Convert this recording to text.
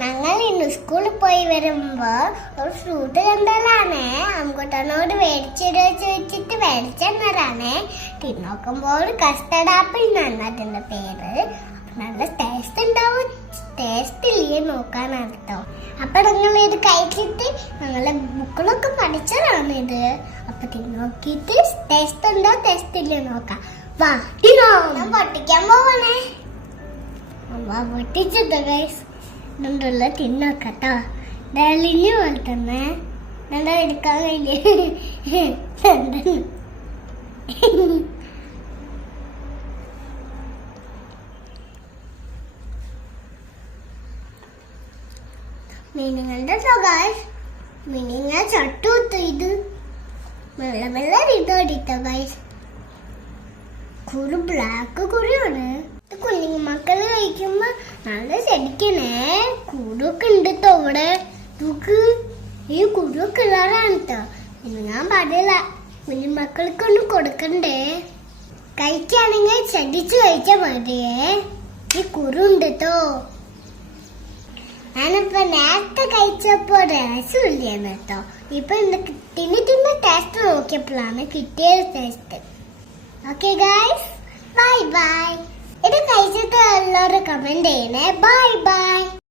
ഞങ്ങൾ ഇന്ന് സ്കൂളിൽ പോയി വരുമ്പോ ഒരു ഫ്രൂട്ട് കണ്ടല്ലാണേ അമ്മൂട്ടനോട് മേടിച്ചിടോ ചോദിച്ചിട്ട് മേടിച്ചെന്നതാണേ. തിന്നോക്കുമ്പോൾ കസ്റ്റർഡ് ആപ്പിൾ എന്നാണ് അതിന്റെ പേര്. നല്ല ടേസ്റ്റ് ഉണ്ടാവും. ടേസ്റ്റ് ഇല്ലേ നോക്കാനാണ് കേട്ടോ. അപ്പൊ ഞങ്ങൾ ഇത് കഴിച്ചിട്ട് ഞങ്ങളെ ബുക്കിലൊക്കെ പഠിച്ചതാണ് ഇത്. അപ്പൊ തിന്നോക്കിട്ട് ടേസ്റ്റ് ഉണ്ടോ ടേസ്റ്റ് ഇല്ലേ നോക്കാം. വാ തിന്നോ. ഞാൻ പൊട്ടിക്കാൻ പോവാണേ. അമ്മ പൊട്ടിച്ചിട്ടോ ഗൈസ്. ഇതുണ്ടല്ലോ തിന്നോക്കട്ടോ. ഡലിഞ്ഞ പോലെ തന്നെ നല്ല എടുക്കാൻ കഴിയില്ലേ. മീനുകളുടെ ഗൈസ്. മീനിങ്ങ ചട്ടൂത്ത് ഇത് വെള്ള വെള്ള ഇതോടിട്ടോ ഗൈസ്. കുരു ബ്ലാക്ക് കുരുവാണ്. കുഞ്ഞു മക്കള് കഴിക്കുമ്പോ നല്ല ശരിക്കണേ. കുരുവൊക്കെ ഉണ്ട് കേട്ടോ ഇവിടെ. നോക്ക് ഈ കുരുവൊക്കെ ഉള്ളതാണ് കേട്ടോ. ഇന്ന് ഞാൻ പാടില്ല. കുഞ്ഞു മക്കൾക്കൊന്നും കൊടുക്കണ്ടേ. കഴിക്കാണെങ്കിൽ ചടിച്ചു കഴിച്ചാ മതിയേ. ഈ കുരു ഉണ്ട് കേട്ടോ. ഞാനിപ്പോ നേരത്തെ കഴിച്ചപ്പോ രസമില്ലാന്ന് കേട്ടോ. ഇപ്പൊ തിന്ന് ടേസ്റ്റ് നോക്കിയപ്പോഴാണ് കിട്ടിയ taste. Okay guys, bye bye. ഇത് കഴിച്ചിട്ട് എല്ലാവരും കമന്റ് ചെയ്യണേ. Bye bye.